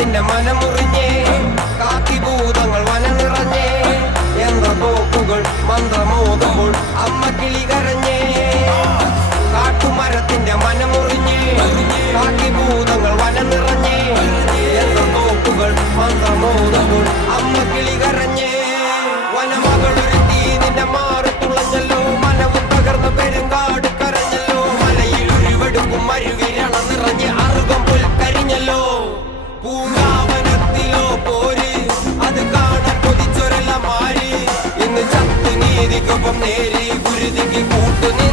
കാട്ടുമരത്തിന്റെ മനമുറിഞ്ഞേ കാക്കിഭൂതങ്ങൾ വനം നിറഞ്ഞേ യന്ത്രപോക്കുകൾ മന്ത്രമോതുമ്പോൾ അമ്മ കിളി കരഞ്ഞേ കാട്ടുമരത്തിന്റെ മനമുറിഞ്ഞേ കാക്കിഭൂതങ്ങൾ വനം നിറഞ്ഞേ